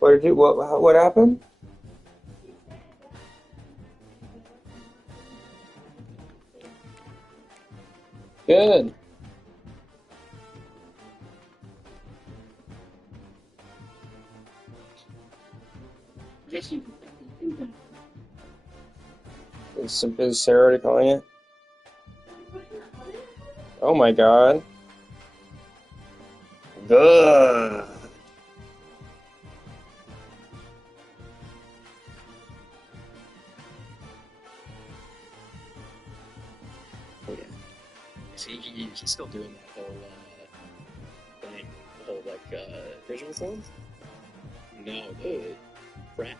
What did you? What happened? Good. Is Sarah already calling it? Oh my god. Good. Oh yeah. See, he's still doing that whole thing, the whole visual forms. No, the craft.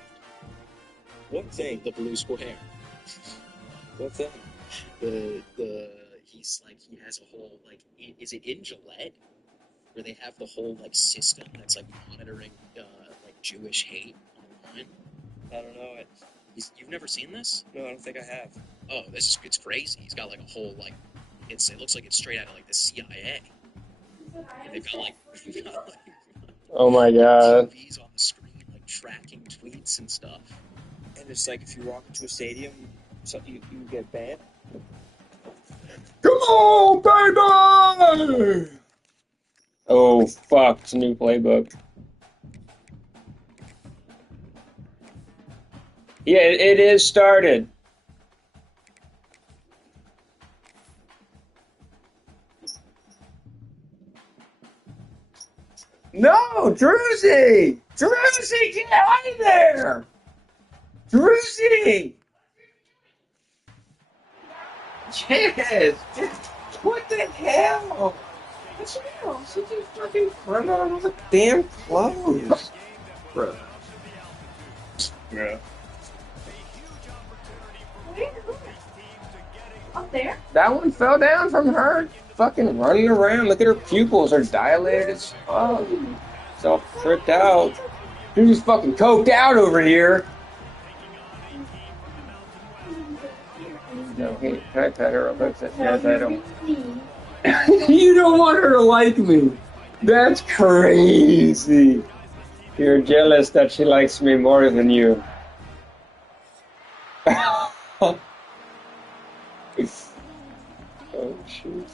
What thing? The blue square. What's that? He's like, he has a whole, like, is it in Gillette? Where they have the whole, like, system that's, like, monitoring, like, Jewish hate online? I don't know it. You've never seen this? No, I don't think I have. Oh, it's crazy. He's got, like, a whole, like, it looks like it's straight out of, like, the CIA. And they've got, like, oh my god. TVs on the screen, like, tracking tweets and stuff. And it's like, if you walk into a stadium, you get banned. Come on, baby! Oh, fuck. It's a new playbook. Yeah, it is started. No, Druzy! Druzy, get out of there! Druzy! Yes! What the hell? What's the hell? She just fucking run on all the damn clothes. Bro. Yeah. Up there? That one fell down from her fucking running around. Look at her pupils are dilated as fuck. It's all tripped out. She's just fucking coked out over here. No, hey, can I pet her? Yes, I don't. You don't want her to like me. That's crazy. You're jealous that she likes me more than you. Oh, shoot.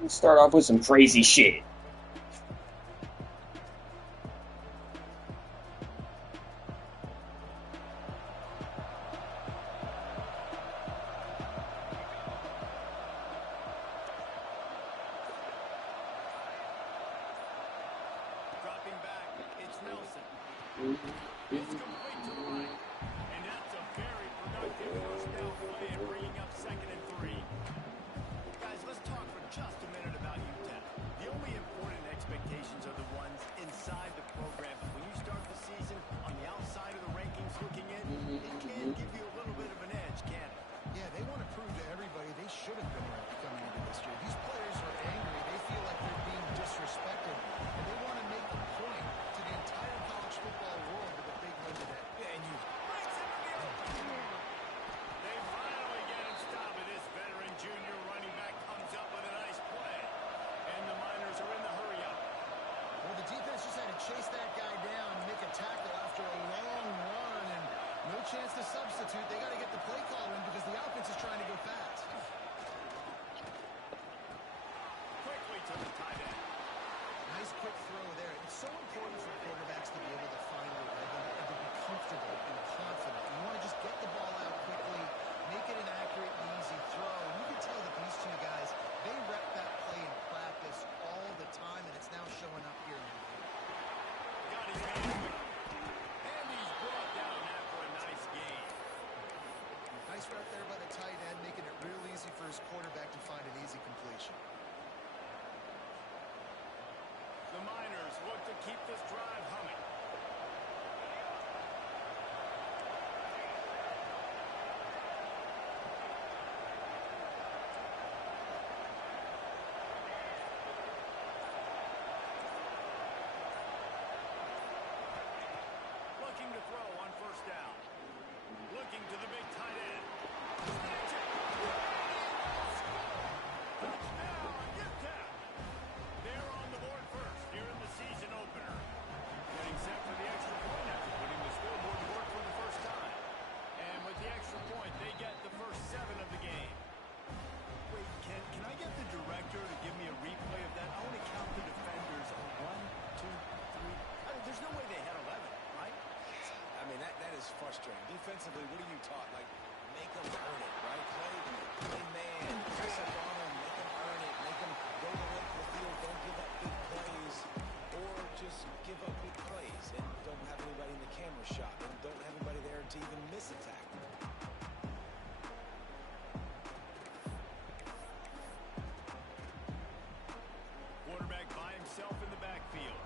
Let's start off with some crazy shit. Chase that guy down, make a tackle after a long run, and no chance to substitute. They got to get the play call in because the offense is trying to go fast. Quickly to the tight end. Nice quick throw there. It's so important for quarterbacks to be able to find their rhythm and to be comfortable and confident. You want to just get the ball out quickly, make it an accurate and easy throw. And you can tell that these two guys, they rep that play in practice all the time, and it's now showing up here in the game. And he's brought down after a nice gain. Nice route there by the tight end, making it real easy for his quarterback to find an easy completion. The Miners look to keep this drive humming. give up big plays and don't have anybody in the camera shot and don't have anybody there to even miss a tackle. Quarterback by himself in the backfield.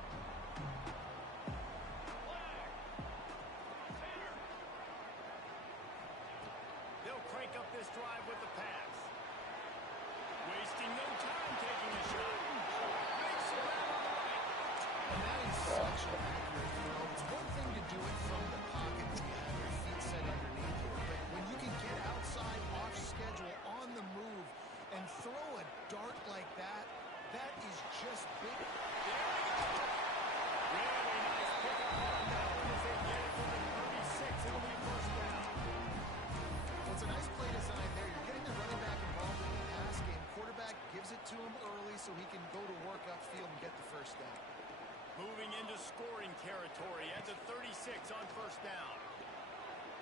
They'll crank up this drive with the pass. Wasting no time taking a shot. Makes a grab on the right. And that is such an accurate throw. It's one thing to do it from the pocket when you have your feet set underneath you, but when you can get outside, off schedule, on the move, and throw a dart like that, that is just big. There we go. Really nice pickup on that one as they get it to the 36. It'll be first down. Well, it's a nice play design there. You're getting the running back involved in the pass game. Quarterback gives it to him early so he can go to work upfield and get the first down. Moving into scoring territory at the 36 on first down.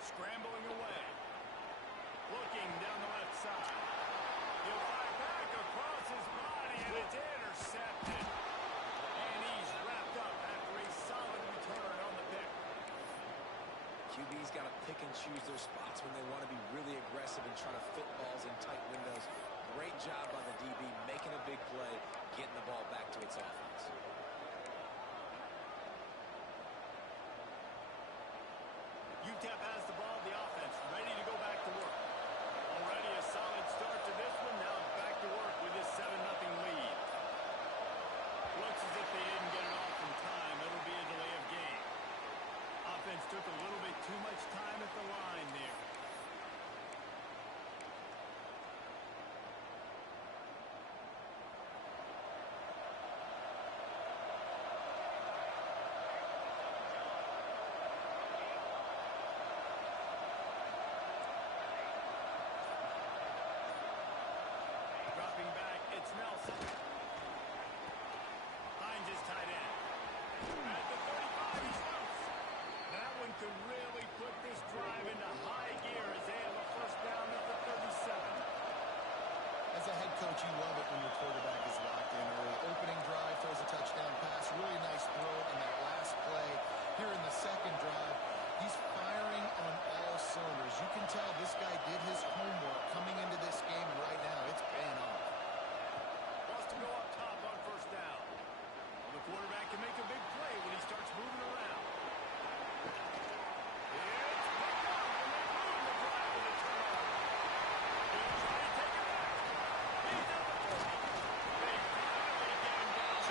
Scrambling away. Looking down the left side. He'll fire back across his body, and it's intercepted. And he's wrapped up after a solid return on the pick. QB's got to pick and choose their spots when they want to be really aggressive and try to fit balls in tight windows. Great job by the DB making a big play, getting the ball back to its offense. UTEP has the ball, the offense ready to go back to work. Already a solid start to this one. Now back to work with this 7-0 lead. Looks as if they didn't get it off in time. It'll be a delay of game. Offense took a little bit too much time at the line there. Dropping back, it's Nelson. Finds his tight end. At the 35, he's loose. That one could really put this drive into high gear as they have a first down at the 37. As a head coach, you love it when your quarterback is locked in early. Opening drive, throws a touchdown pass. Really nice throw in that last play. Here in the second drive, he's firing on all cylinders. You can tell this guy did his homework coming into this game, and right now it's paying off. Wants to go up top on first down. Well, the quarterback can make a big play when he starts moving around. It's picked up, and they ruin the drive with a turnover. He'll try to take it back. He's at the 40. They finally get him down.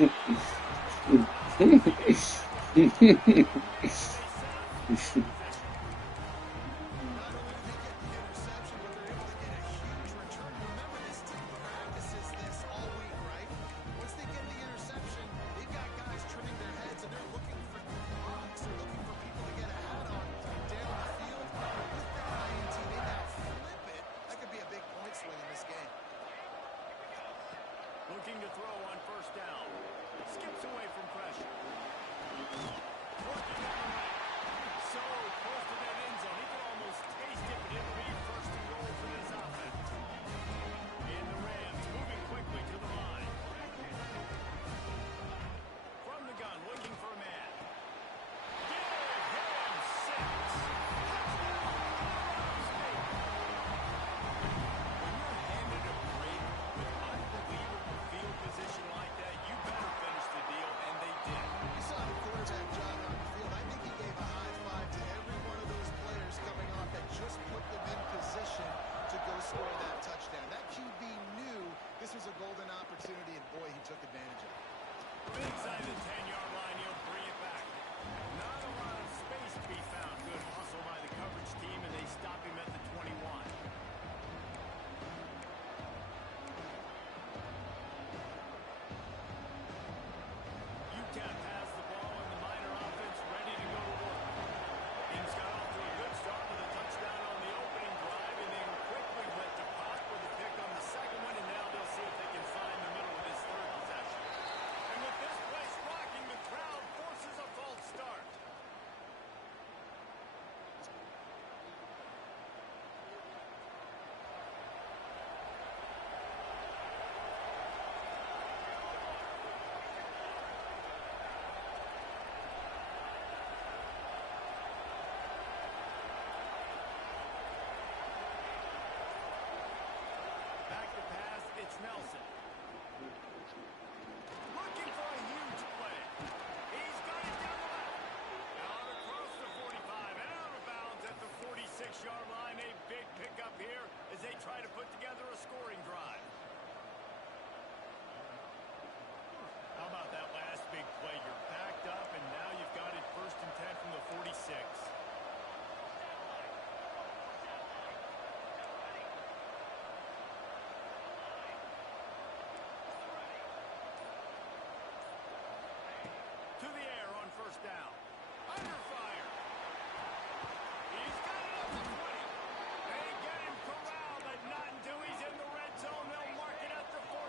They set up. Not only did they get the interception, but they're able to get a huge return. Remember, this team practices this all week, right? Once they get the interception, they've got guys trimming their heads, and they're looking for blocks. They're looking for people to get a hat on down the field. With that INT, they now flip it. That could be a big point swing in this game. Looking to throw on first down. Skips away from pressure. Working on the right. So close to that end zone. He could almost taste it, but it'll be first and goal for this offense. And the Rams moving quickly to the line. From the gun, looking for a man. Give him 6. Touchdown, Ohio State. When you're handed a break with unbelievable field position like that, you better finish the deal, and they did. You saw the quarterback jog on the field. I think he gave a high five to every one of those players coming off that just put them in position to go score that touchdown. That QB knew this was a golden opportunity, and boy, he took advantage of it. From inside the 10-yard line, he'll bring it back. Not a lot of space to be found. Good hustle by the coverage team, and they stop him at the 21. UTEP has the ball, and the Miner offense ready to go to work. Team's got off to a good start with a touchdown on the opening drive, and then quickly went to pot with a pick on the second one, and now they'll see if they can find the middle of this third possession. And with this place rocking, the crowd forces a false start. try to put together a scoring drive. How about that last big play? You're backed up, and now you've got it 1st and 10 from the 46. To the air on 1st down. Under fire. He's got it up to 20. They get him corralled, but not until he's in the red zone. They'll mark it at the 14.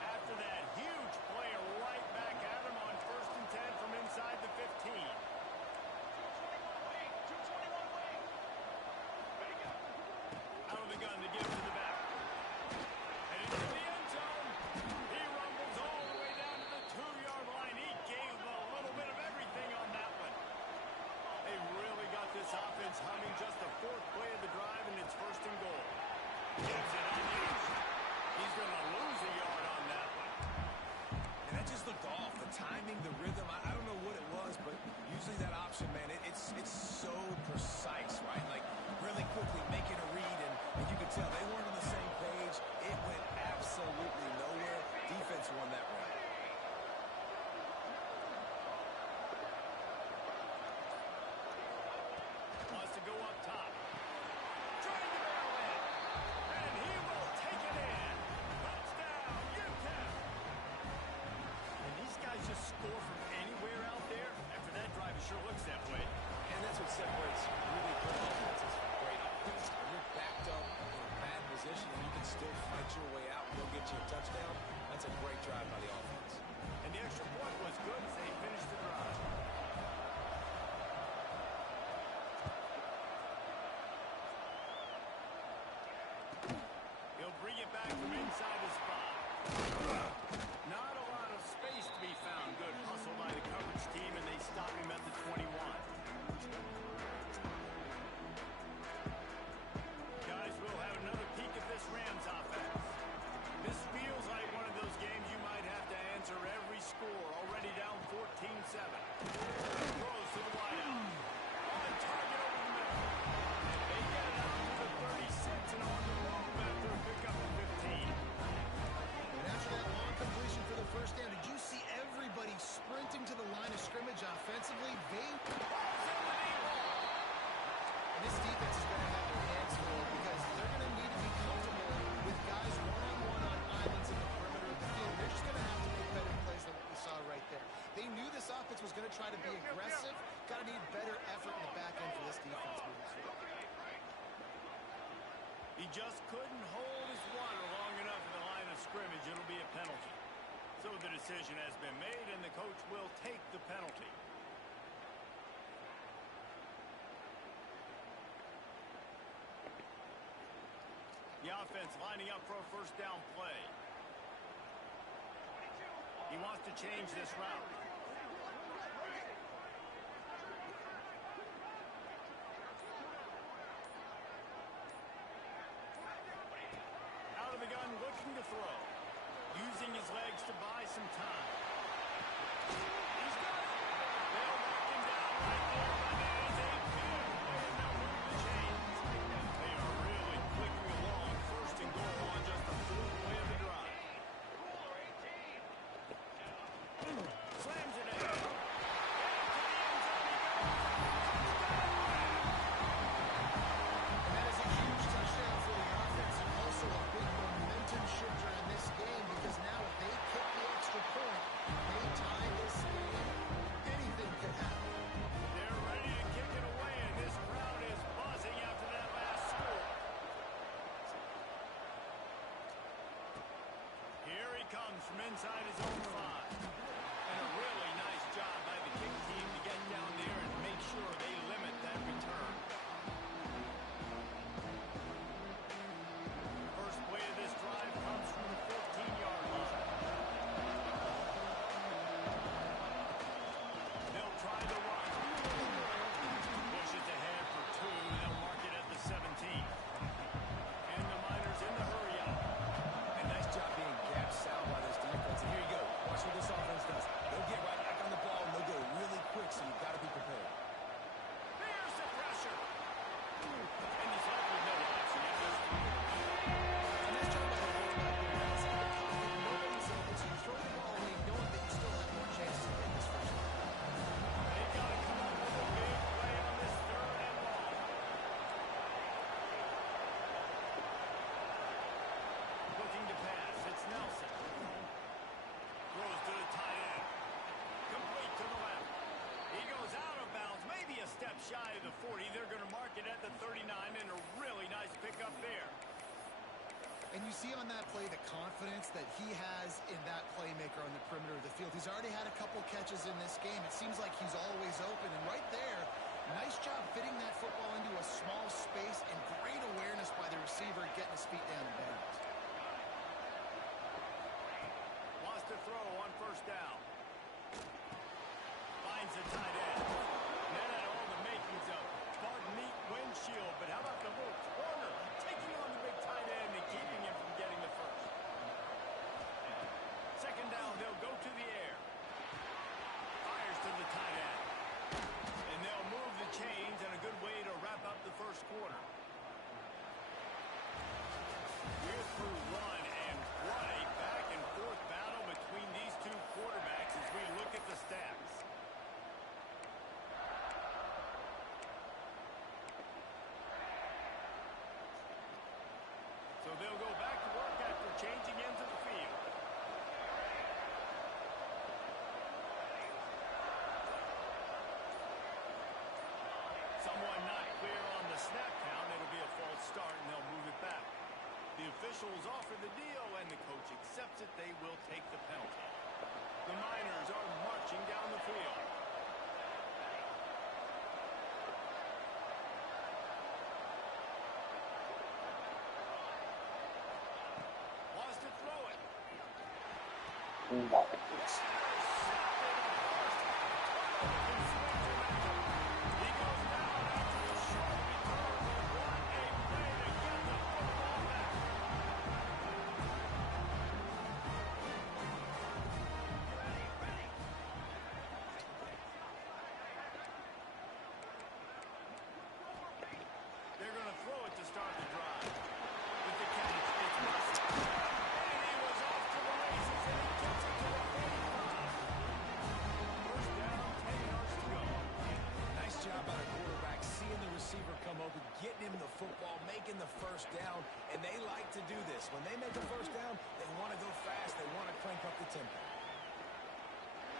After that huge play, right back at him on 1st and 10 from inside the 15. Out of the gun to give to the back. And into the end zone. He rumbles all the way down to the 2-yard line. He gave a little bit of everything on that one. They really got this offense humming. Just the 4th play of the drive, and it's 1st and goal. Gives it unused. He's going to lose a yard on that one. And that just looked off. The timing, the rhythm, I don't know what it was, but usually that option, man, it's so precise, right? Like really quickly making a read, and you could tell they weren't on the same page. It went absolutely nowhere. Defense won that one. Wants to go up top. Trying to barrel in. And he will take it in. Touchdown, UTEP. And these guys just score from anywhere out there. After that drive, it sure looks that way. And that's what separates really good offenses from great offense. When you're backed up in a bad position and you can still fight your way out and go get you a touchdown, that's a great drive by the offense. And the extra point was good as they finished the drive. He'll bring it back from inside the spot. Not a lot of space to be found. Good hustle by the coverage team, and they stop him at the 21. Guys, we'll have another peek at this Rams offense. This feels like one of those games you might have to answer every score. Already down 14-7. Throws to the wideout. On target over the middle. They get it out to the 36 and on the move after a pickup of 15. And after that long completion for the 1st down, did you see everybody sprinting to the line of scrimmage offensively? And this defense is going to have their hands full because they're going to need to be comfortable with guys one-on-one on islands in the perimeter of the field. They're just going to have to make better plays than what we saw right there. They knew this offense was going to try to be aggressive. Got to need better effort in the back end for this defense moving forward. He just couldn't hold his water long enough in the line of scrimmage. It'll be a penalty. So the decision has been made, and the coach will take the penalty. The offense lining up for a 1st down play. He wants to change this route. Out of the gun, looking to throw. Using his legs to buy some time. He's got it. They'll knock him down right there, but that is a big play, and they'll move the chains. They are really clicking along. 1st and goal on just the 4th play of the drive. Slams it in. And that is a huge touchdown for the offense and also a big momentum shifter in this game because now if they kick the extra point, they tie this game, anything could happen. They're ready to kick it away, and this crowd is buzzing after that last score. Here he comes from inside his own 5. And a really nice job by the kick team to get down there and make sure they limit that return. First play of this drive comes from the 14-yard line. They'll try the run. Pushes ahead for 2. They'll mark it at the 17. And the Miners in the hurry up. And nice job being gap sound by this defense. And here you go. Watch what this offense does. They'll get right back on the ball, and they'll go really quick, so you've got to be prepared. shy of the 40. They're going to mark it at the 39, and a really nice pickup there. And you see on that play the confidence that he has in that playmaker on the perimeter of the field. He's already had a couple catches in this game. It seems like he's always open. And right there, nice job fitting that football into a small space and great awareness by the receiver getting his feet down in bounds. Wants to throw on first down. Finds the tight end. That had all the makings of bug meat windshield, but how about the little corner taking on the big tight end and keeping him from getting the first? Second down, they'll go to the air. Fires to the tight end. And they'll move the chains, and a good way to wrap up the first quarter. We're through one, and what a back-and-forth battle between these two quarterbacks as we look at the stats. So they'll go back to work after changing into the field. Someone not clear on the snap count. It'll be a false start, and they'll move it back. The officials offer the deal, and the coach accepts it. They will take the penalty. The Miners are marching down the field. Wants to throw it. He goes down after a short return, but what a play to get the football back. They're going to throw it to start the drive. With the catch, it's Russell. And he was off to the races, and he gets it to the 45. First down, 10 yards to go. Nice job by the quarterback, seeing the receiver come over, getting him the football, making the first down, and they like to do this. When they make a first down, they want to go fast. They want to crank up the tempo.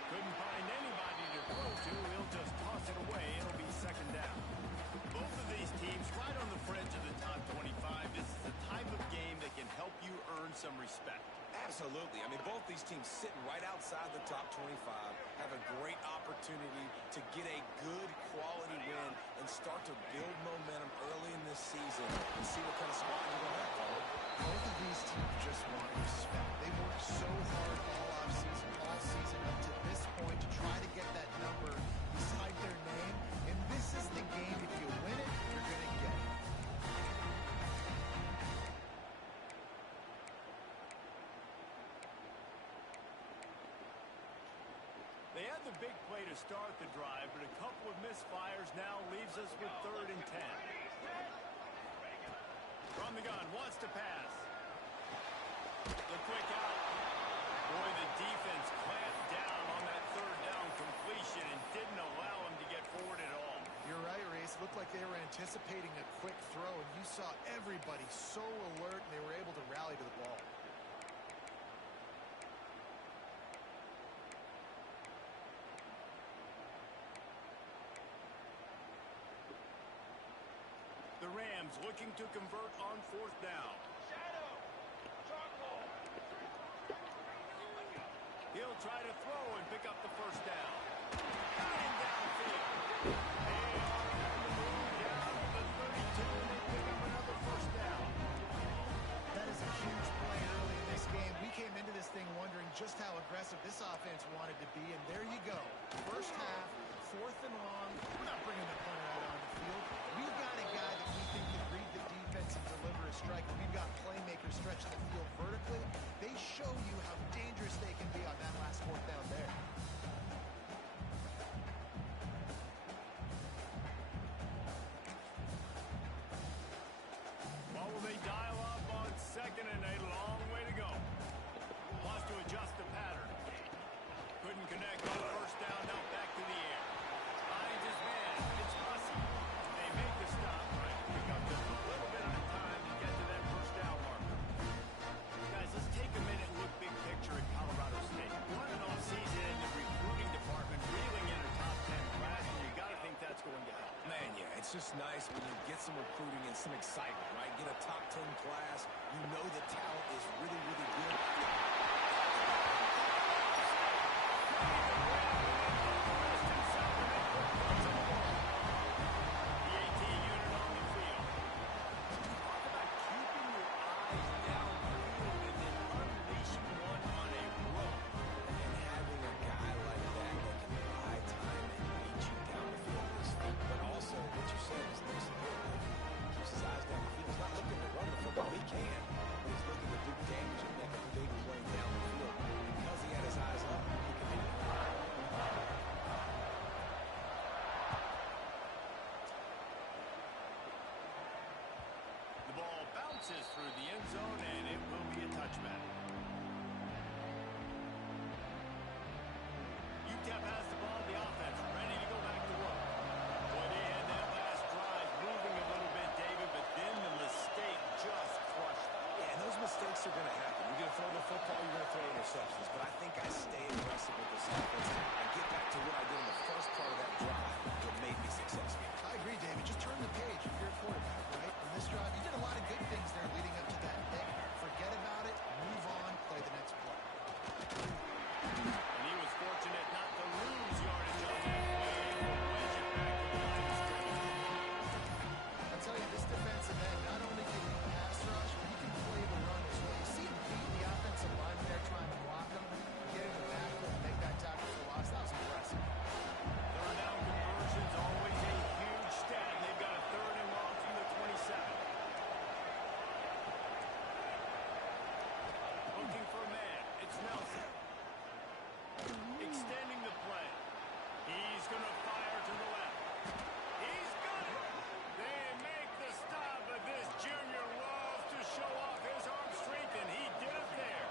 Couldn't find anybody to throw to. He'll just toss it away. It'll be second down. Both of these teams right on the fringe of the top 25. This is the type of game that can help you earn some respect. Absolutely. I mean, both these teams sitting right outside the top 25 have a great opportunity to get a good quality win and start to build momentum early in this season and see what kind of squad you're going to have, Paul. Both of these teams just want respect. They've worked so hard all offseason, all season up to this point to try to get that number beside their name. And this is the game. If you win it, you're going to get it. They had the big play to start the drive, but a couple of misfires now leaves us with 3rd and 10. From the gun, wants to pass. The quick out. Boy, the defense clamped down on that 3rd down completion and didn't allow him to get forward at all. You're right, Reese. It looked like they were anticipating a quick throw, and you saw everybody so alert, and they were able to rally to the ball. The Rams looking to convert on 4th down. He'll try to throw and pick up the first down. Got him downfield. They are on the move down to the 32, and they pick up another first down. That is a huge play early in this game. We came into this thing wondering just how aggressive this offense wanted to be, and there you go. First half, 4th and long. We're not bringing the punter out on the field. We've got a guy that we think can read the defense and deliver a strike. We've got playmakers stretching the field vertically. They show you how dangerous they can be on that last 4th down there. What will they dial up on 2nd and a long way to go? Wants to adjust the pattern. Couldn't connect on 1st down, now back to the air. Finds his man. It's Russell. They make the stop, right? Pick up just a little bit of time to get to that 1st down marker. Guys, let's take a minute and look big picture at Colorado State. What an offseason, and it's just nice when you get some recruiting and some excitement, right? Get a top 10 class. You know the talent is really, really good. Through the end zone, and it will be a touchback. UTEP has the ball, the offense ready to go back to work. Boy, they had that last drive moving a little bit, David, but then the mistake just crushed them. Yeah, and those mistakes are going to happen. You're going to throw the football, you're going to throw interceptions, but I think I stay aggressive with this offense. I get back to what I did in the first part of that drive that made me successful. I agree, David. Just turn the page if you're a quarterback, right? On this drive, you did a lot of good things there leading up to that pick. Forget about it, move on, play the next play. And he was fortunate not to lose yardage on that play or wedge it back to the line of scrimmage. I'll tell you, this defensive end not only can pass rush, but he can play the run as well. You see him beat the offensive line there trying to block him, get in the backfield and make that tackle for loss. That was impressive. Third down conversions, always a huge stat. They've got a 3rd and long from the 27. Looking for a man. It's Nelson. Extending the play. He's going to fire to the left. He's got it. They make the stop, but this junior loves to show off his arm strength, and he did it there.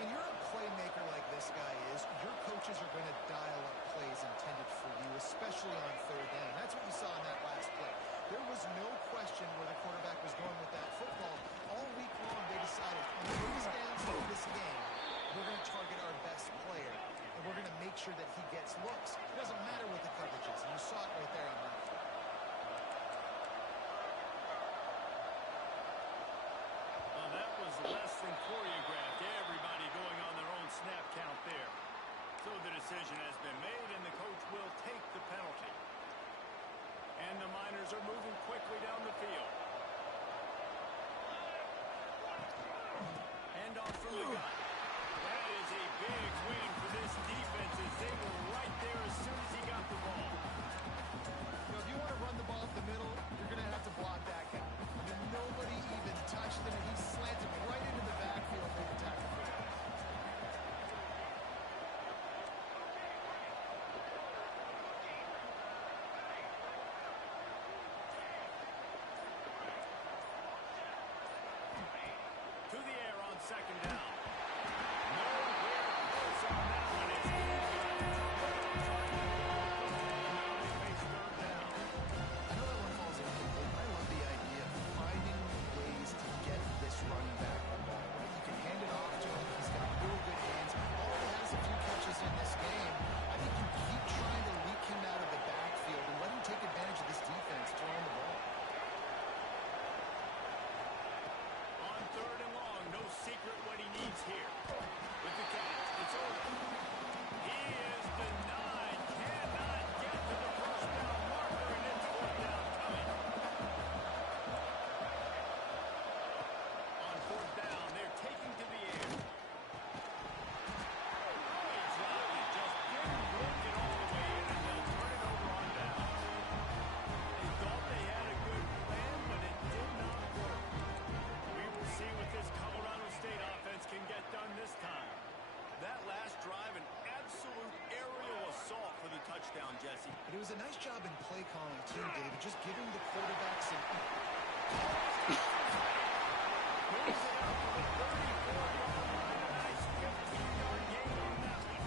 When you're a playmaker like this guy is, your coaches are going to dial up plays intended for you, especially on 3rd down. That's what you saw in that last play. There was no question where the quarterback was going with that football. All week long, they decided, on the biggest downs of this game, we're going to target our best player, and we're going to make sure that he gets looks. It doesn't matter what the coverage is, and you saw it right there on that. Well, that was less than choreographed. Everybody going on their own snap count there. So the decision has been made, and the coach will take the penalty. And the Miners are moving quickly down the field. Handoff from the gun. That is a big win for this defense as they were right there as soon as he got the ball. You know, if you want to run the ball up the middle, you're going to have to block that guy. I mean, nobody even touched him, and he slanted right into the backfield and made the tackle for him. To the air on 2nd down. Nowhere close on that one. It's now they face 3rd down. I know that one falls incomplete. I love the idea of finding ways to get this running back the ball, right? You can hand it off to him. He's got real good hands. Already has a few catches in this game. I think you keep trying to leak him out of the backfield and let him take advantage of this defense throwing the ball. On 3rd and long, no secret what he needs here. With the catch, it's over. He is denied. Cannot get to the 1st down marker, and it's 4th down coming. On 4th down, they're taking to the air. Oh, he dropped it. Just didn't look it all the way in, and they'll turn it over on down. They thought they had a good plan, but it did not work. We will see what this Colorado State offense can get done this time. That last drive, an absolute aerial assault for the touchdown, Jesse. But it was a nice job in play calling too, David, just giving the quarterback some... Moves it out to the 34-yard line. A nice 15-yard gain on that one.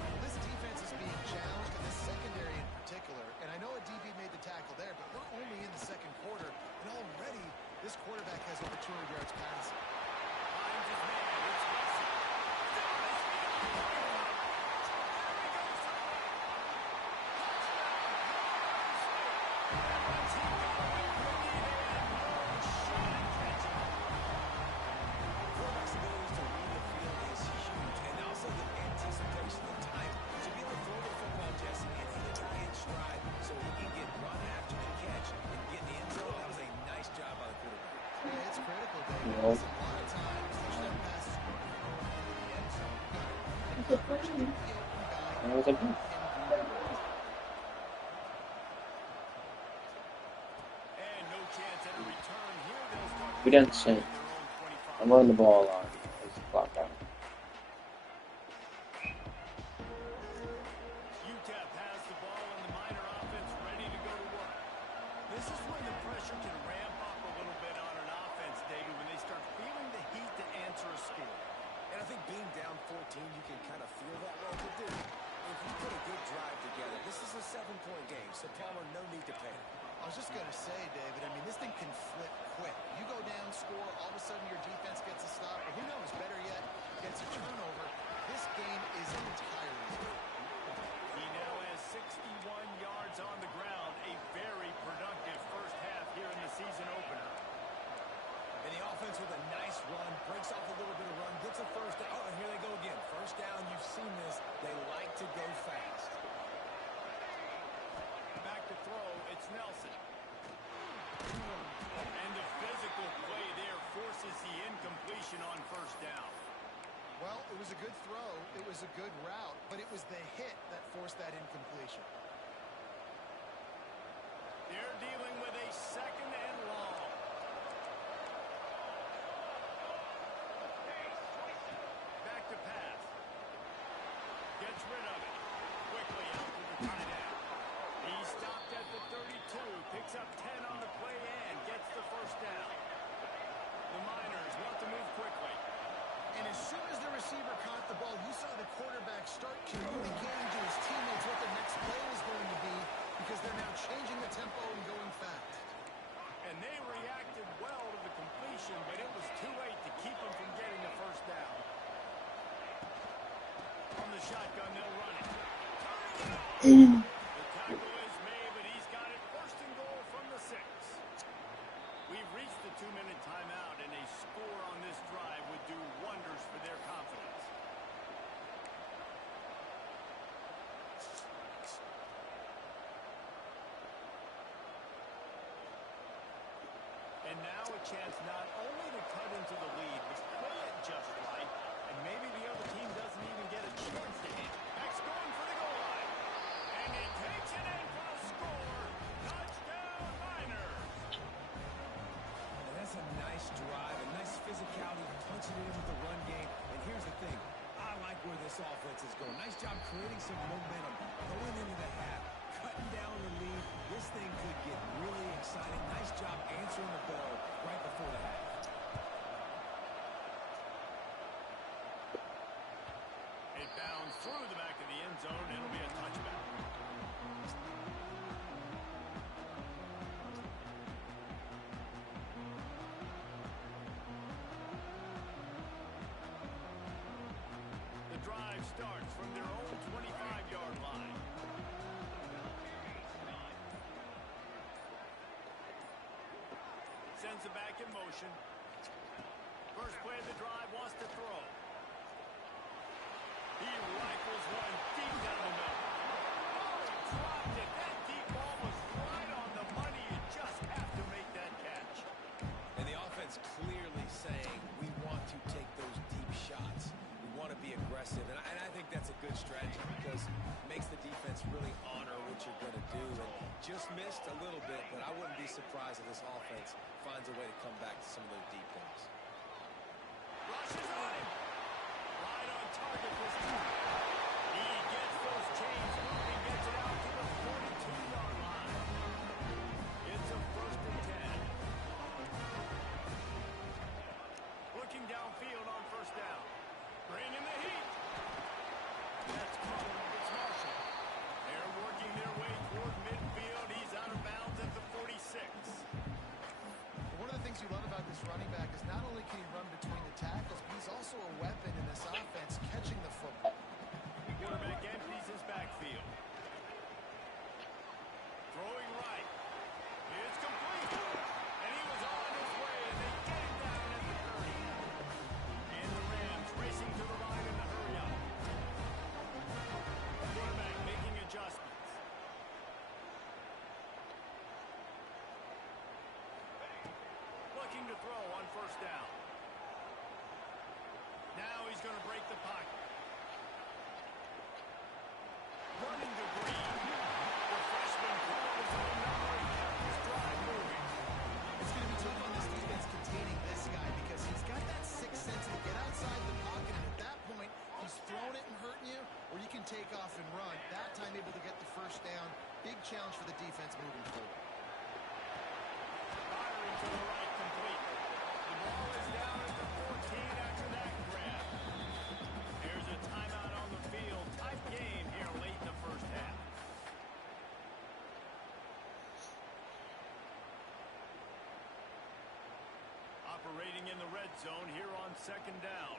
Well, this defense is being challenged, and the secondary in particular. And I know a DB made the tackle there, but we're only in the 2nd quarter, and already this quarterback has over 200 yards passing. Finds his man. It's Wilson. Down his field. There he goes. Touchdown, Colorado State. It's critical, David. You know? Listen, a lot of times, touchdown passes are going to go over the end zone. You got good coverage, get the open guy, And I was like, and do it. And no chance at a return here. They'll start we didn't sing. their own 25. I'm running the ball on. It's the clock out. UTEP has the ball and the minor offense ready to go to work. This is when the pressure can ramp up a little bit on an offense, David, when they start feeling the heat to answer a score. And I think being down 14, you can kind of feel that way. But dude, if you put a good drive together, this is a 7-point game, so Palmer, no need to panic. I was just going to say, David, I mean, this thing can flip quick. You go down, score, all of a sudden your defense gets a stop, or who knows, better yet, gets a turnover. This game is entirely different. He now has 61 yards on the ground, a very productive first half here in the season opener. And the offense with a nice run, breaks off a little bit of run, gets a first down. Oh, and here they go again. First down, you've seen this. They like to go fast. Back to throw, it's Nelson. And the physical play there forces the incompletion on first down. Well, it was a good throw, it was a good route, but it was the hit that forced that incompletion. They're dealing with a second and long. Back to pass. Gets rid of it. Quickly out to the tight end. He stopped at the 32, picks up 10 on the play and gets the first down. The Miners want to move quickly. And as soon as the receiver caught the ball, you saw the quarterback start communicating to his teammates what the next play was going to be because they're now changing the tempo and going fast. And they reacted well to the completion, but it was too late to keep them from getting the first down. On the shotgun, they'll run it. The tackle is made, but he's got it first and goal from the 6. We've reached the 2-minute timeout, and a score on this drive would do wonders for their confidence. And now a chance not only to cut into the lead, but play it just right, and maybe the other team doesn't even get a chance to hit. X going for the goal line. And he takes it in for a score. Touchdown, Miners. And that's a nice drive, a nice physicality, punching it in with the run game. And here's the thing. I like where this offense is going. Nice job creating some momentum, going into the half, cutting down the lead. This thing could get really exciting. Nice job answering the bell right before the half. It bounds through the back of the end zone. It'll be a touchback. The drive starts from their own 25-yard line. Sends it back in motion. First play of the drive, wants to throw. He rifles one deep down the middle. Oh, he dropped it. That deep ball was right on the money. You just have to make that catch. And the offense clearly saying, we want to take those deep shots. We want to be aggressive. And I think that's a good strategy because it makes the defense really honor what you're going to do. And just missed a little bit, but I wouldn't be surprised if this offense finds a way to come back to some of those deep points. Rushes on him. Right on target this time. He gets those chains moving, gets it out to the 42-yard line. It's a 1st and 10. Looking downfield on first down. Bringing the heat. That's caught. It's Marshall. They're working their way toward midfield. He's out of bounds at the 46. One of the things you love about this running operating in the red zone here on second down.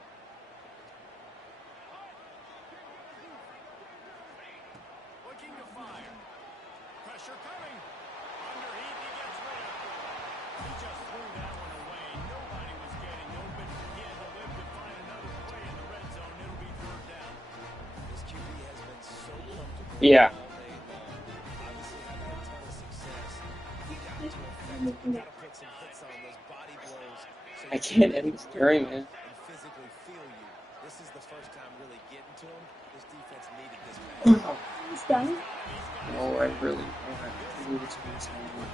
Looking to fire. Pressure coming. Underneath, he gets rid of it. He just threw that one away. Nobody was getting open. He had to live to find another play in the red zone. It'll be third down. This QB has been so comfortable Yeah. all day long. Obviously having a ton of success. You got to affect it. You got to put some hits on those body blows. So I can't end the story, man. and physically feel you. This is the first time really getting to him. This defense needed this Oh, He's done. I really want to do this for this one.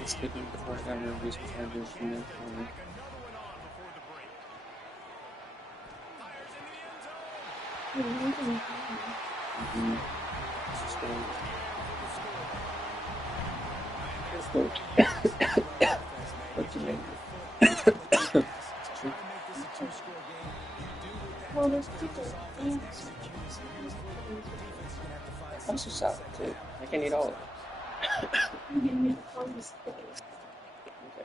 Let's get him before I got nervous before I do it from there. Let's go. What's your name? Well, there's people. I'm so sorry too. I can eat all of it. Okay.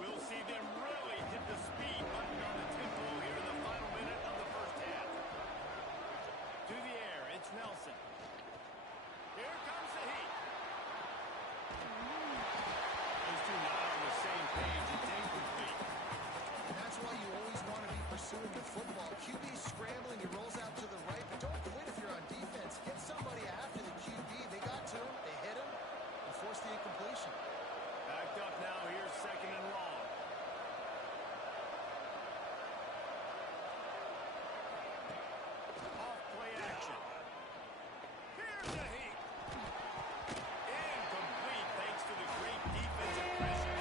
We'll see them really hit the speed button on the tempo here in the final minute of the first half. To the air, it's Nelson. Here comes the heat. Those two not on the same page. It's incomplete. And that's why you always want to be pursuing the football. QB scrambling, he rolls out to the right, but don't quit if you're on defense. Hit somebody after the QB. They got to him, they hit him, and forced the incompletion. Backed up now. Here's second and long. Off play action. Here's the heat. Incomplete thanks to the great defensive pressure.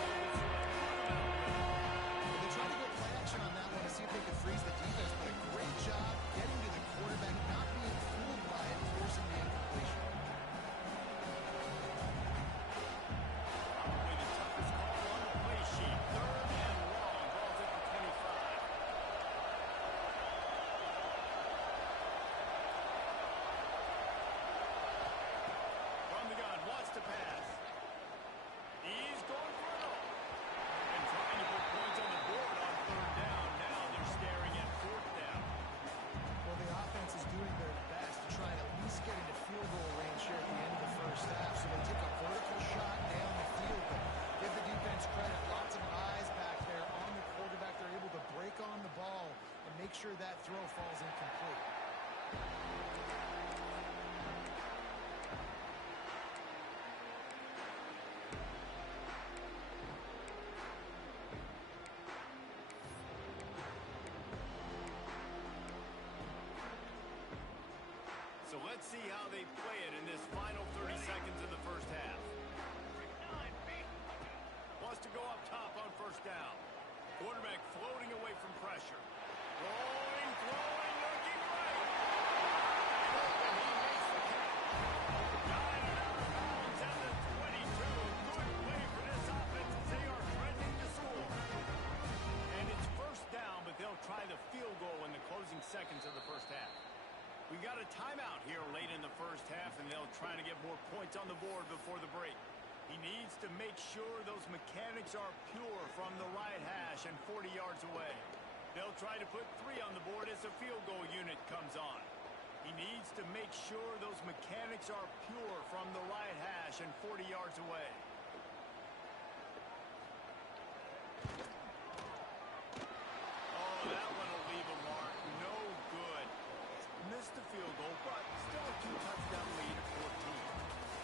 They tried to go play action on that one to see if they could freeze the defense, but a great job getting to the quarterback, not being fooled by it, forcing the incompletion. Probably the toughest call on the play sheet. Third and long. Ball's at the 25. From the gun, wants to pass. He's going for it all. And trying to put points on the board on third down. Now they're staring at fourth down. Well, the offense is doing their best to try and at least get into field goal range here at the end of the first half. So they take a vertical shot, nail the field goal. Give the defense credit. Lots of eyes back there on the quarterback. They're able to break on the ball and make sure that throw falls incomplete. So let's see how they play it in this final 30 seconds of the first half. Wants to go up top on first down. Quarterback floating away from pressure. Rolling, throwing, looking right. And he makes the catch. Got it out of bounds at the 22. Good play for this offense as they are threatening to score. And it's first down, but they'll try the field goal in the closing seconds of the first half. We got a timeout here late in the first half, and they'll try to get more points on the board before the break. He needs to make sure those mechanics are pure from the right hash and 40 yards away. They'll try to put 3 on the board as the field goal unit comes on. He needs to make sure those mechanics are pure from the right hash and 40 yards away. Oh, that one will leave a mark. No good. Missed the field goal, but still a 2-touchdown lead at 14.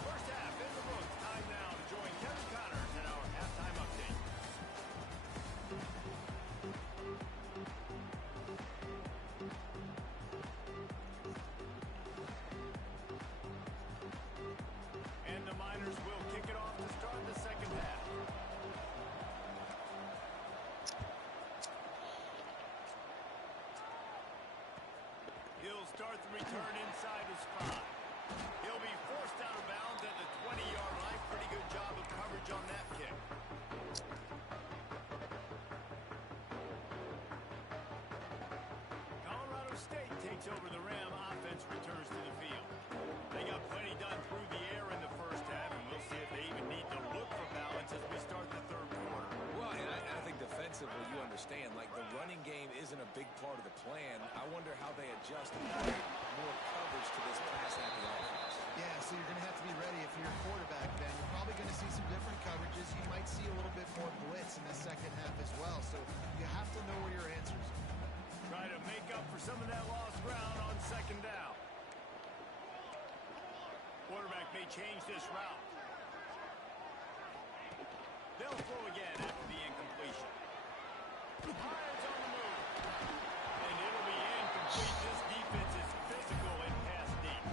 First half in the books. Time now to join Kevin Connors in our halftime update. And the Miners will kick it off to start the second half. He'll start the return inside his spot. He'll be forced out of bounds at the 20-yard line. Pretty good job of coverage on that kick. State takes over the Ram. Offense returns to the field. They got plenty done through the air in the first half, and we'll see if they even need to look for balance as we start the third quarter. Well, and I think defensively, you understand, like the running game isn't a big part of the plan. I wonder how they adjust and create more coverage to this pass-happy offense. Yeah, so you're going to have to be ready if you're a quarterback, Ben. You're probably going to see some different coverages. You might see a little bit more blitz in the second half as well. So you have to know where your answers are. Try to make up for some of that lost ground on second down. Quarterback may change this route. They'll throw again after the incompletion. Pirates on the move. And it'll be incomplete. This defense is physical and pass deep.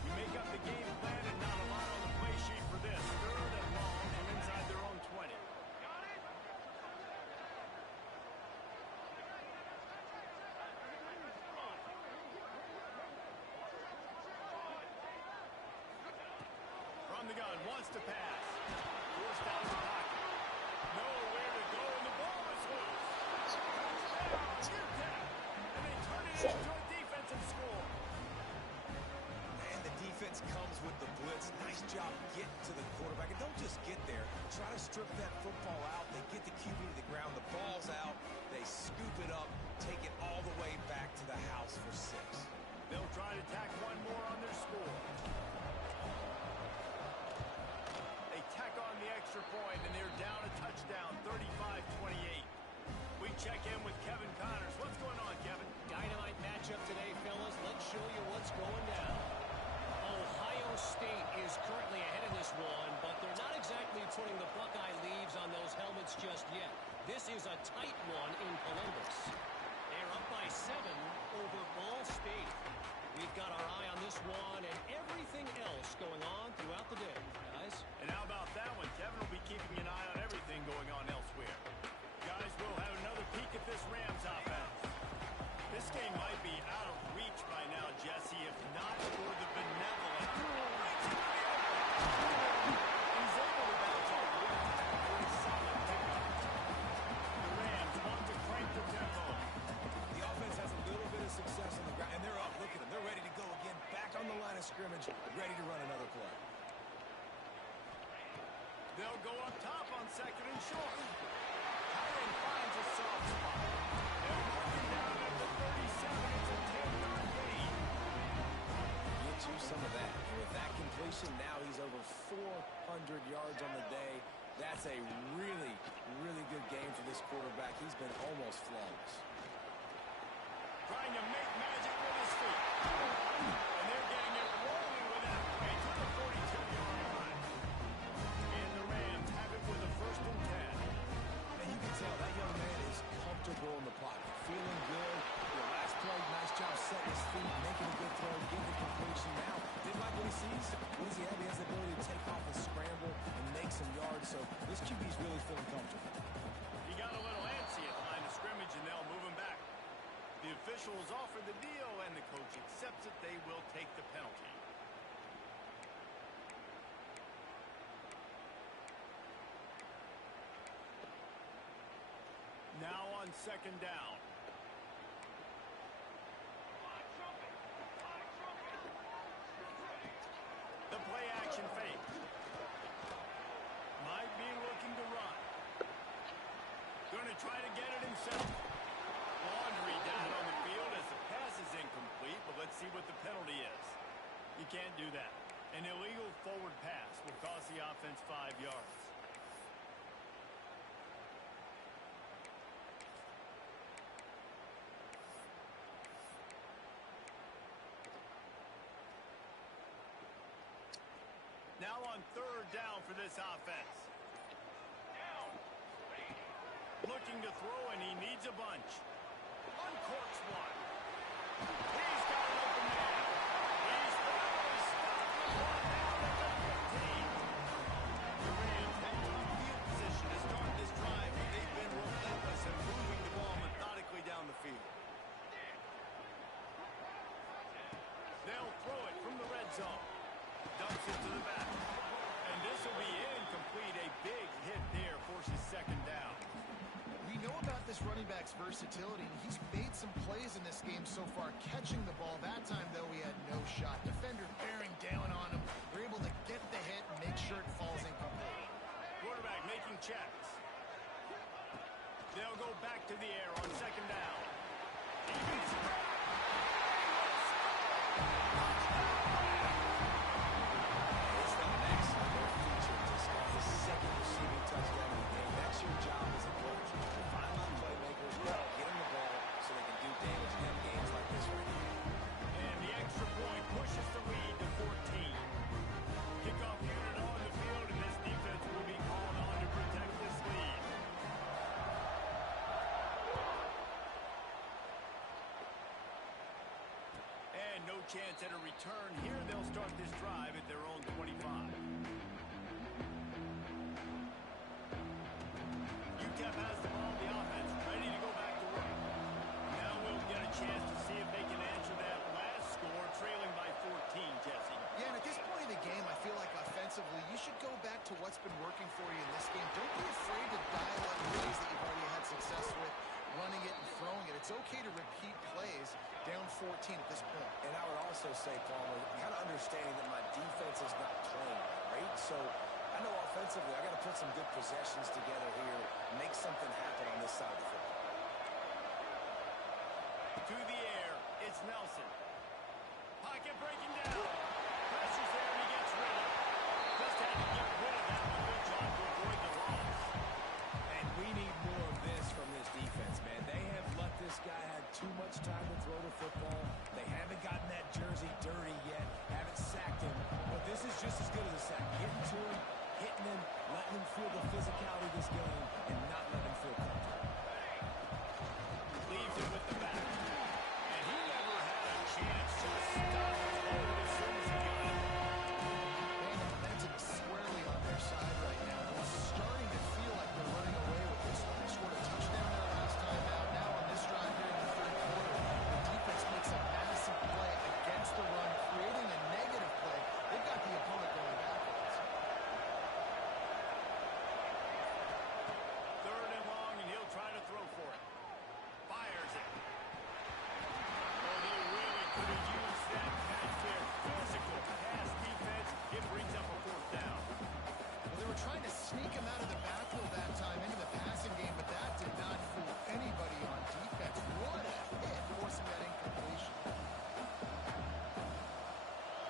You make up the game plan and not a lot on the play sheet for this. Third and long from inside their own 20. From the gun, wants to pass. Forced out of the pocket. Nowhere to go, and the ball is loose. Touchdown, UTEP. And they turn it into a defensive score. And the defense comes with the blitz. Nice job getting to the quarterback. And don't just get there. Try to strip that football out. They get the QB to the ground. The ball's out. They scoop it up, take it all the way back to the house for 6. They'll try to tack one more on their score. They tack on the extra point, and they're down a touchdown, 35-28. We check in with Kevin Connors. What's going on, Kevin? Dynamite matchup today, fellas. Let's show you what's going down. Ohio State is currently ahead in this one, but they're not exactly putting the Buckeye leaves on those helmets just yet. This is a tight one in Columbus. They're up by 7 over Ball State. We've got our eye on this one and everything else going on throughout the day, guys. And how about that one? Kevin will be keeping an eye on everything going on elsewhere. Guys, we'll have another peek at this Rams offense. This game might be out of reach by now, Jesse, if not for the benevolent. He's able to bounce off the for a solid pickup. The Rams want to crank the tempo. The offense has a little bit of success on the ground, and they're up. Look at them. They're ready to go again. Back on the line of scrimmage, ready to run another play. They'll go up top on second and short. Tyron finds a soft spot. They'll mark him down at the 37. It's a 10-yard gain. Get you some of that. And with that completion, now he's over 400 yards on the day. That's a really, really good game for this quarterback. He's been almost flawless. Trying to make magic with his feet. And they're getting it rolling with that play to the 42-yard line. And the Rams have it with a 1st and 10. And you can tell that young man is comfortable in the pocket, feeling good. The last play, nice job setting his feet, making a good throw, getting the completion. Now, didn't like what he sees. What does he have? He has the ability to take off and scramble and make some yards. So this QB's really feeling comfortable. He got a little antsy at the line of scrimmage, and they'll move him back. The officials offer the deal, and the coach accepts it. They will take the penalty. Now on second down. The play action fake. Might be looking to run. Going to try to get it himself. Laundry down on the field as the pass is incomplete, but let's see what the penalty is. You can't do that. An illegal forward pass will cost the offense 5 yards. Now on third down for this offense. Looking to throw, and he needs a bunch. Uncorks one. He's got an open man. He's finally stopped the one down at the 15. The Rams had tough field position to start this drive, but they've been relentless in moving the ball methodically down the field. They'll throw it from the red zone. Dumps it to the back. And this will be incomplete. A big hit there, forcing quarterback's versatility. He's made some plays in this game so far. Catching the ball that time, though, he had no shot. Defender bearing down on him. They're able to get the hit and make sure it falls incomplete. Quarterback making checks. They'll go back to the air on second down. It's not an accident or feature. Just got his second receiving touchdown in the game. That's your job as a coach. To find my playmakers, get them the ball so they can do damage in games like this right here. And the extra point pushes the lead to 14. Kickoff unit on the field, and this defense will be called on to protect this lead. And no chance at a return here. They'll start this drive at their own 25. UTEP has the ball, the offense ready to go back to work. Now we'll get a chance to see if they can answer that last score, trailing by 14, Jesse. Yeah, and at this point in the game, I feel like offensively, you should go back to what's been working for you in this game. Don't be afraid to dial up plays that you've already had success with, running it and throwing it. It's okay to repeat plays down 14 at this point. And I would also say, Palmer, kind of understanding that my defense is not playing great. So I know offensively I got to put some good possessions together here, make something happen on this side of the football. To the air, it's Nelson. Pocket breaking down. Pressure's there and he gets rid of it. Just had to get rid of that one. Good job to avoid the loss. And we need more of this from this defense, man. They have let this guy have too much time to throw the football. They haven't gotten that jersey dirty yet, haven't sacked him. But this is just as good as a sack. Getting to him, hitting him, letting him feel the physicality of this game, and not letting him feel comfortable. Leaves it with the back. And he never had a chance to stop it forward as soon as he got it. And the momentum is squarely on their side right now. They're starting to feel like they're running away with this one. They scored a touchdown their last time out. Now on this drive here in the third quarter, the defense makes a massive play against the run, creating a negative play. They've got the opponent going backwards. Third and long, and he'll try to throw for it. Fires it. Oh, they really could have used that catch there. Physical pass defense. It brings up a fourth down. Well, they were trying to sneak him out of the backfield that time into the passing game, but that did not fool anybody on defense. What a hit, forcing that incompletion.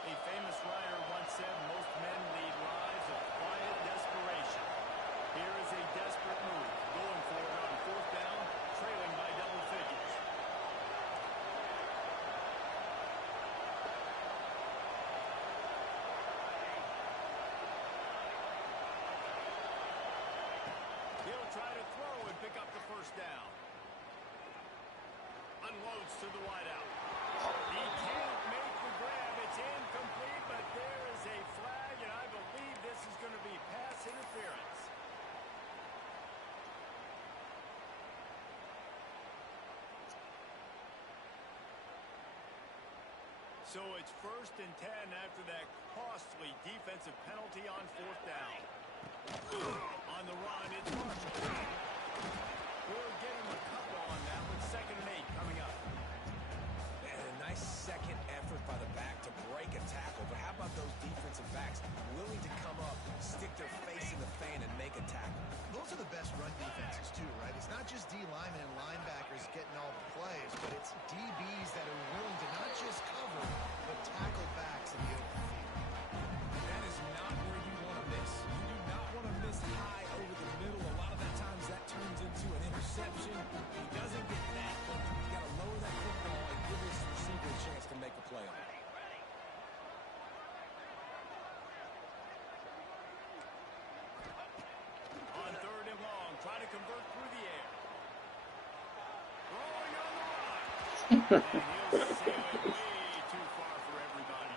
A famous writer once said, most men lead lives of quiet desperation. Here is a desperate move, going for it on fourth down, trailing by double figures. He'll try to throw and pick up the first down. Unloads to the wideout. He can't make the grab. It's incomplete, but there is a flag, and I believe this is going to be pass interference. So it's 1st and 10 after that costly defensive penalty on fourth down. On the run, it's Marshall. We'll get him a couple on that with 2nd and 8 coming up. And a nice second effort by the back to break a tackle. But how about those defensive backs willing to come up, stick their face in the fan, and make a tackle? Those are the best run defenses, too, right? It's not just D linemen and linebackers getting all the plays, but it's DBs that are willing to not just cover, but tackle backs in the open field. That is not where you want to miss. You do not want to miss high over the middle. A lot of the times that turns into an interception. He doesn't get that, but you got to lower that football and give this receiver a chance to make a play on it. On 3rd and long, try to convert through the air. Rolling on the run. And he'll sail it way too far for everybody.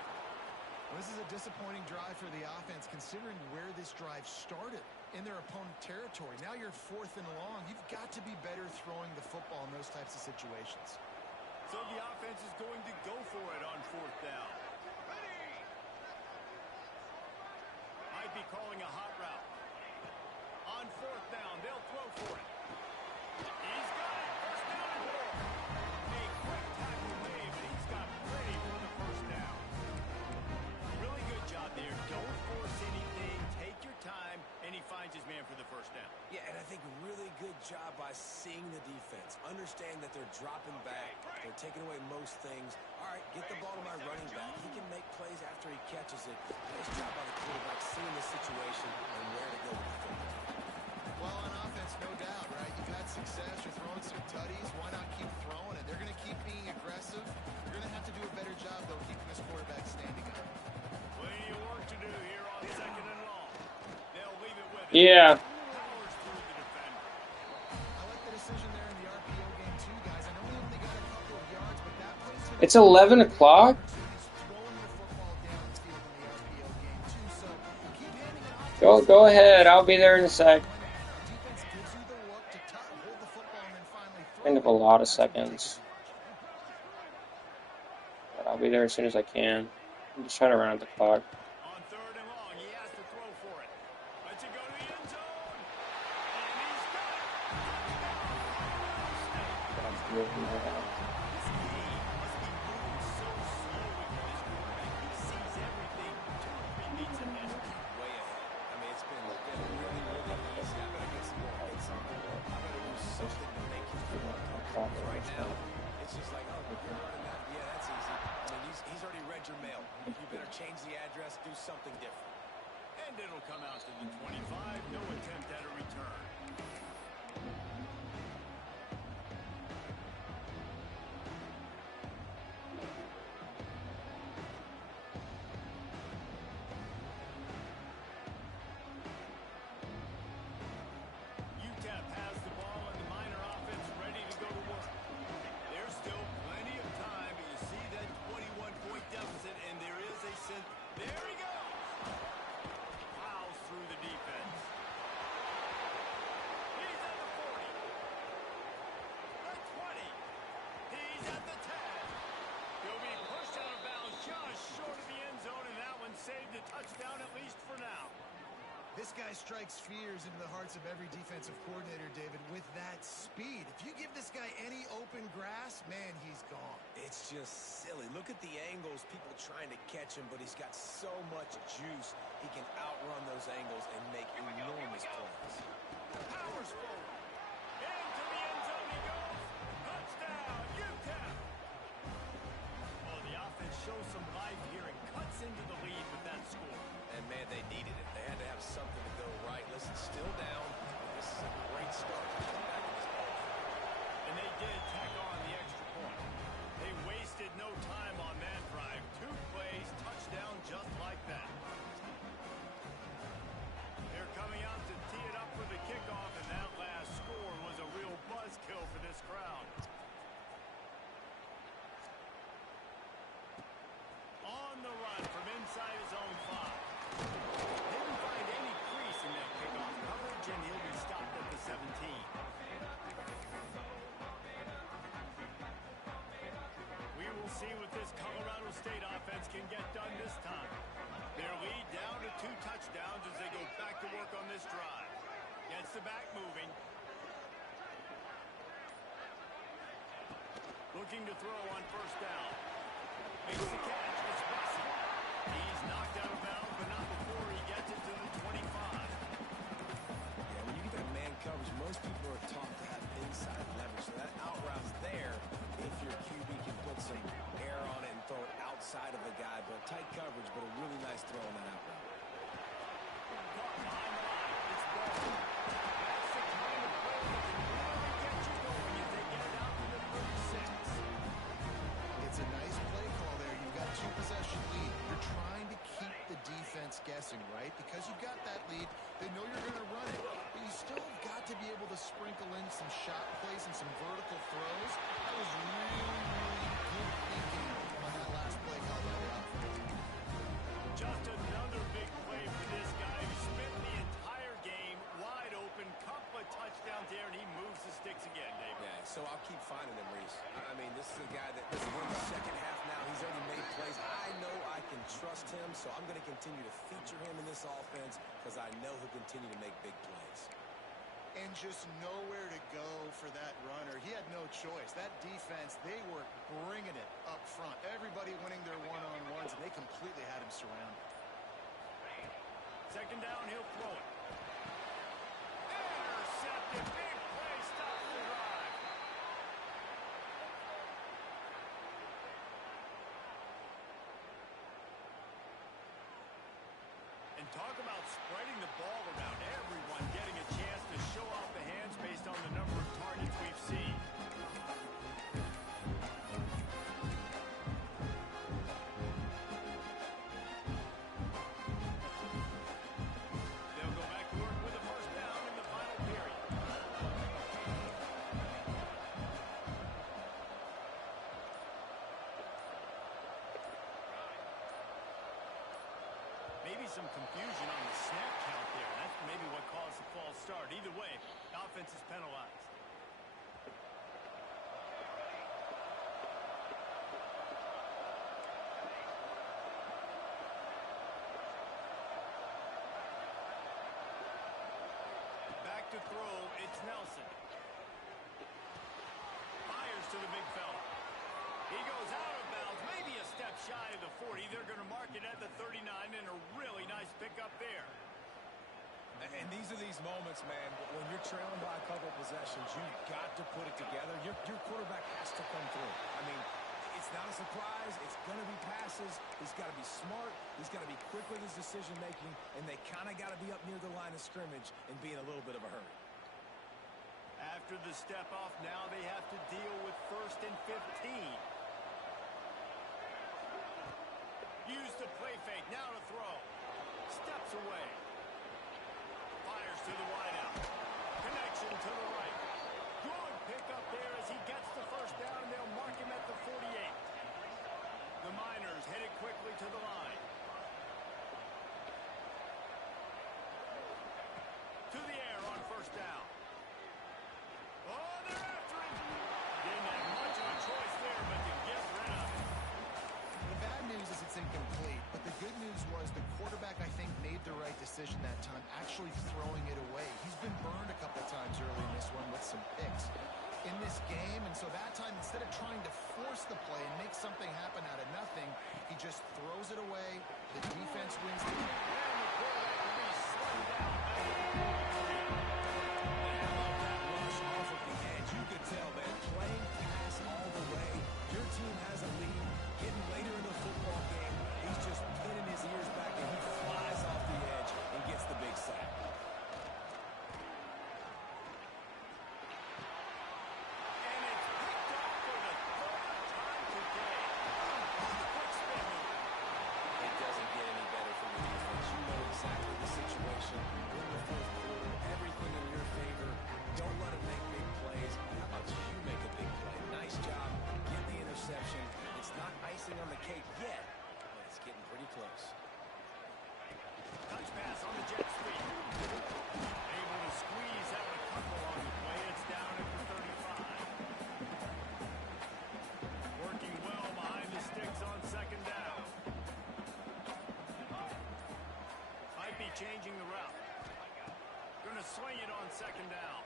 Well, this is a disappointing drive for the offense, considering where this drive started in their opponent territory. Now you're 4th and long. You've got to be better throwing the football in those types of situations. So the offense is going to go for it on 4th down. Might be calling a hot route. On 4th down, they'll throw for it. He's got it. think, really good job by seeing the defense, understanding that they're dropping back, they're taking away most things. All right, get the ball to my running back. He can make plays after he catches it. Nice job by the quarterback seeing the situation and where to go with the football. Well, on offense, no doubt, right? You've had success. You're throwing some tutties. Why not keep throwing it? They're going to keep being aggressive. You're going to have to do a better job, though, keeping this quarterback standing up. Plenty of work to do here on 2nd and long. They'll leave it with him. Yeah. Powers through the defender. I like the decision there in the RPO game, too, guys. I know he only got a couple of yards, but that puts him It's 11 o'clock. opportunities throwing the football downfield in the RPO game, too. So keep handing it off. Go ahead. I'll be there in a sec. Defense gives you the look to hold the football and then finally throw End of a it. lot of That's when you take seconds. advantage. But I'll be there as soon as I can. I'm just trying to run out the clock. On 3rd and long, he has to throw for it. Lets it go to the end zone. And he's got it. That's really bad. This game must be moving so slowly for this quarterback. He sees everything 2 or 3 beats ahead. Way ahead. I mean, it's been really, really easy. I better get some more hits on him. I better do something to make him feel uncomfortable. Right now, it's just like, oh, you're running that? Yeah, that's easy. I mean, he's already read your mail. You better change the address, do something different. And it'll come out to the 25. No attempt at a return. UTEP has the ball and the Miner offense ready to go to work. There's still plenty of time, but you see that 21-point deficit, and there is a sense. There he goes. Plows through the defense. He's at the 40. The 20. He's at the 10. He'll be pushed out of bounds just short of the end zone, and that one saved a touchdown at least for now. This guy strikes fears into the hearts of every defensive coordinator, David, with that speed. If you give this guy any open grass, man, he's gone. It's just silly. Look at the angles, people trying to catch him, but he's got so much juice. He can outrun those angles and make enormous plays. Powers forward. Into the end zone he goes. Touchdown, UTEP. Oh, the offense shows some life here and cuts into the lead with that score. And, man, they needed it. They had to have something to go right. Listen, still down. This is a great start to come back in this ball. And they did tack on the extra point. They wasted no time on that drive. 2 plays, touchdown just like that. They're coming out to tee it up for the kickoff, and that last score was a real buzzkill for this crowd. On the run from inside his own 5. Didn't find any crease in that kickoff coverage, and he'll be stopped at the 17. We will see what this Colorado State offense can get done this time. Their lead down to 2 touchdowns as they go back to work on this drive. Gets the back moving. Looking to throw on 1st down. Makes the catch. It's Bussy. He's knocked out of bounds, but not before he gets it to the 25. Yeah, when you get that man coverage, most people are taught to have inside leverage. So that out route's there if your QB can put some air on it and throw it outside of the guy. But tight coverage, but a really nice throw on that out route. Caught behind the line. It's ball. That's the kind of play that can really get you going if they get it out to the 36. It's a nice play call there. You've got 2-possession lead. You're trying to keep the defense guessing, right? Because you've got that lead, they know you're going to run it. But you still have got to be able to sprinkle in some shot plays and some vertical throws. That was really, really good thinking on that last play call by the offense. Just another big play for this guy who spent the entire game wide open. Couple of touchdowns there, and he moves the sticks again, David. Yeah, so I'll keep finding him, Reese. I mean, this is a guy that we're in the second half now. He's already made plays. I know I can trust him, so I'm going to continue to feature him in this offense because I know he'll continue to make big plays. And just nowhere to go for that runner. He had no choice. That defense, they were bringing it up front. Everybody winning their one-on-ones, and they completely had him surrounded. 2nd down, he'll throw it. Intercepted The big play stops the drive. And talk about spreading the ball around. Everyone getting a chance to show off the hands based on the number of targets we've seen. They'll go back to work with a first down in the final period. Maybe some confusion on the snap count there. That's maybe what caused the false start. Either way, offense is penalized. Back to throw, it's Nelson. Fires to the big fella. He goes out of bounds, maybe a step shy of the 40. They're going to mark it at the 39, and a really nice pickup there. And these are these moments, man, when you're trailing by a couple possessions, you've got to put it together. Your quarterback has to come through. I mean, it's not a surprise. It's going to be passes. He's got to be smart. He's got to be quick with his decision-making, and they kind of got to be up near the line of scrimmage and be in a little bit of a hurry. After the step off, now they have to deal with 1st and 15. Use the play fake, now to throw. Steps away. Fires to the wideout. Connection to the right. Good pickup there as he gets the first down, and they'll mark him at the 48. The Miners headed quickly to the line. To the air on first down. Oh, they're after him. Didn't have much of a choice there, but to get rid of it. The bad news is it's incomplete, but the good news was the quarterback, I think, made the right decision that time, actually throwing it away. He's been burned a couple times early in this one with some picks in this game, and so that time, instead of trying to force the play and make something happen out of nothing, he just throws it away. The defense wins the game. And the quarterback will be slung down back at the 43. And I love that rush off of the edge. You could tell, man, playing pass all the way. Your team has a lead. Getting later in the football game, he's just pinning his ears back, and he flies off the edge and gets the big sack. And it's picked up for the 3rd time today. Quick spin move. It doesn't get any better from the defense. You know exactly the situation. We're in the 4th quarter, everything in your favor. Don't let him make big plays. How about you make a big play? Nice job. Get the interception. It's not icing on the cake yet, but it's getting pretty close. Touch pass on the jet sweep. Able to squeeze out a couple on the play. It's down at the 35. Working well behind the sticks on 2nd down. Might be changing the route. Gonna swing it on 2nd down.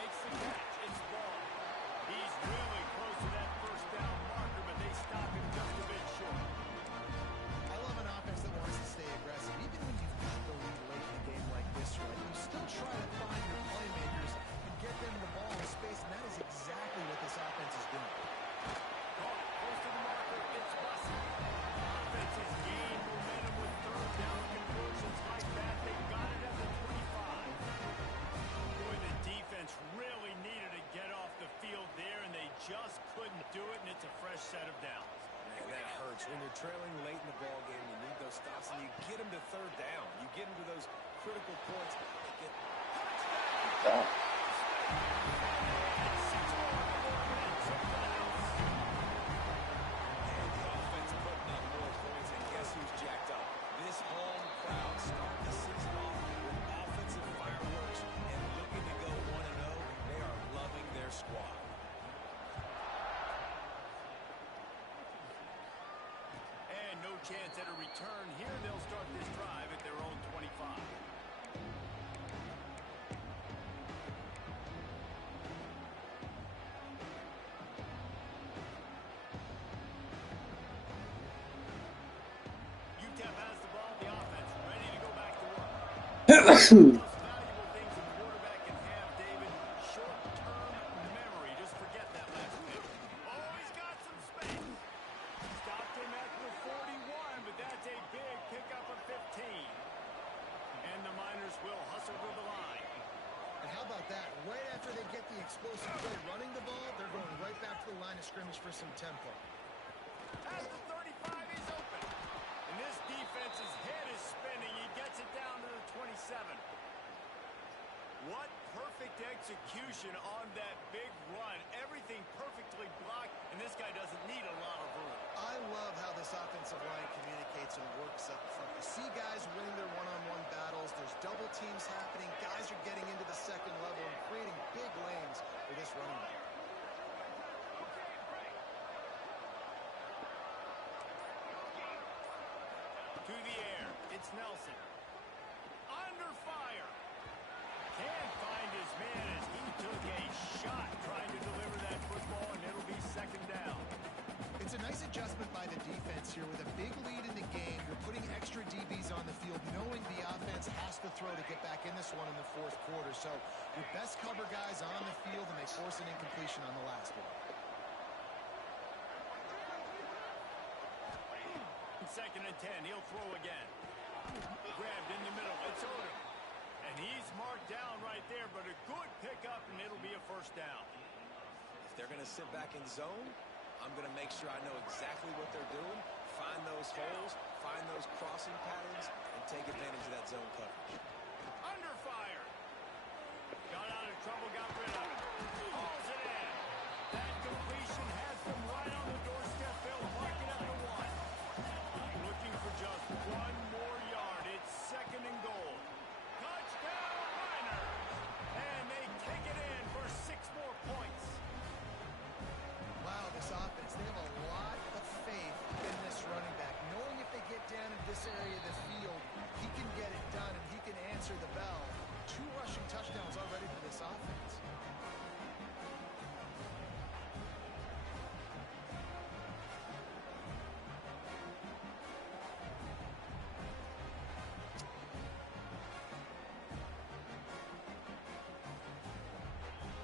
Makes the catch. It's ball. He's really close to that first down marker, but they stop him just a bit short. I love an offense that wants to stay aggressive. Even when you've got the lead late in a game like this, right, you still try to find your playmakers and get them the ball in space, and that is exactly what this offense is doing. Caught close to the marker. It's Bussy. Offense has gained momentum with 3rd down conversions like that. They got it at the 25. Boy, the defense really needed to get off the field there, and they just couldn't do it, and it's a fresh set of downs. Man, that hurts. When you're trailing late in the ball game, you need those stops, and you get them to 3rd down. You get them to those critical points. They get Oh. And the offense putting up more points, and guess who's jacked up? This home crowd starting the season off with offensive fireworks and looking to go 1-0. They are loving their squad. And no chance at a return here. They'll start this drive at their own 25. UTEP has the ball, the offense ready to go back to work. Most valuable things in quarterback How about that? Right after they get the explosive play running the ball, they're going right back to the line of scrimmage for some tempo. At the 35, he's open. And this defense's head is spinning. He gets it down to the 27. What perfect execution on that big run. Everything perfectly blocked, and this guy doesn't need a lot of room. I love how this offensive line communicates and works up front. You see guys winning their one-on-one battles. There's double teams happening. Guys are getting into the second level and creating big lanes for this running back. To the air. It's Nelson. Under fire. Can't find his man as he took a shot trying to deliver that football, and it'll be second down. It's a nice adjustment by the defense here. With a big lead in the game, you're putting extra DBs on the field, knowing the offense has to throw to get back in this one in the fourth quarter. So your best cover guys on the field, and they force an incompletion on the last one. Second and 10. He'll throw again. Grabbed in the middle. It's Odom. And he's marked down right there, but a good pickup, and it'll be a first down. If they're going to sit back in zone, I'm going to make sure I know exactly what they're doing, find those holes, find those crossing patterns, and take advantage of that zone coverage. Under fire. Got out of trouble, got rid of it. Hauls it in. That completion has them right on the doorstep. They'll mark it up to 1. Looking for just one more yard. It's second and goal. Touchdown, Niners! And they take it in for 6 more points. Wow, this offense, they have a lot of faith in this running back, knowing if they get down in this area of the field, he can get it done and he can answer the bell. 2 rushing touchdowns already for this offense.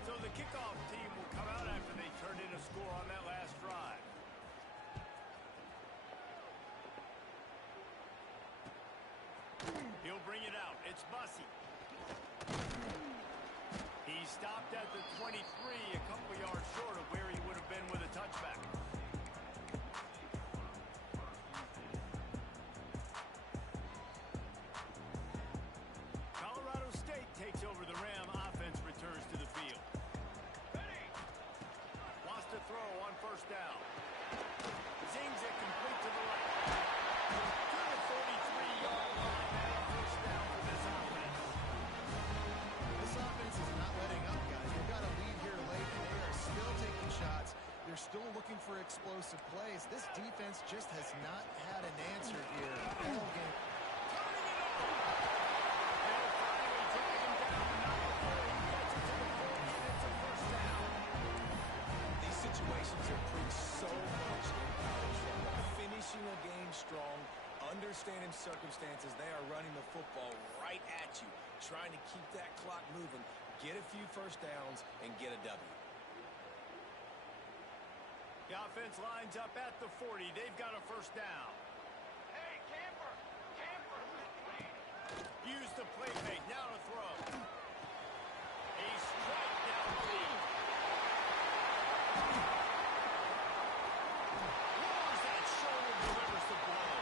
So the kickoff team will come out after they turned in a score on that last drive. He'll bring it out. It's Bussey. He stopped at the 23, a couple yards short of where he would have been with a touchback. Colorado State takes over the Ram. Offense returns to the field. Wants to throw on first down. Zings it complete to the right. To the 43-yard line and a first down for this offense. This offense is not letting up, guys. They've got a lead here late, and they are still taking shots. They're still looking for explosive plays. This defense just has not had an answer here all game. Turning it over. They'll finally drag him down. Not before he gets it to the 40, and it's a first down. These situations are preached so much in college football. Finishing a game strong, understanding circumstances. They are running the football right at you, trying to keep that clock moving, get a few first downs, and get a W. The offense lines up at the 40. They've got a first down. Hey, Camper! Use the play fake. Now to throw. A strike down the field. Lowers that shoulder, delivers the blow.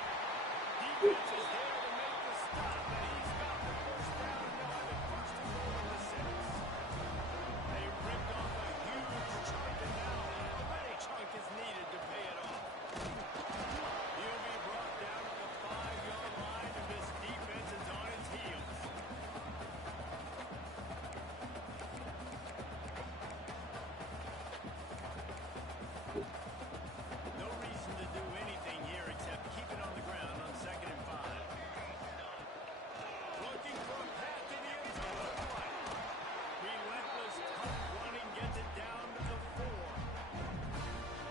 Defense is there to make the stop, and he's got the first down, and they'll have it first and goal in the 6. They ripped off a huge chunk, and now a mini chunk is needed to pay it off. He'll be brought down at the 5-yard line, and this defense is on its heels. No reason to do anything here except keep it on the ground on 2nd and 5. Looking for a path to the end zone. Relentless, tough running gets it down to the 4.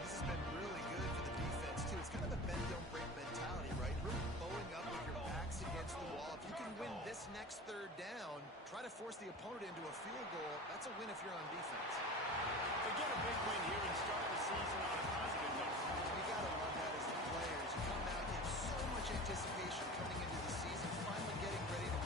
This has been really good for the defense, too. It's kind of a bend-don't-break mentality, right? Really bowing up with your backs against the wall. If you can win this next 3rd down, try to force the opponent into a field goal. That's a win if you're on defense. They get a big win here and start the season on a positive note. You got to love that as the players. You come out, you have so much anticipation coming into the season, finally getting ready to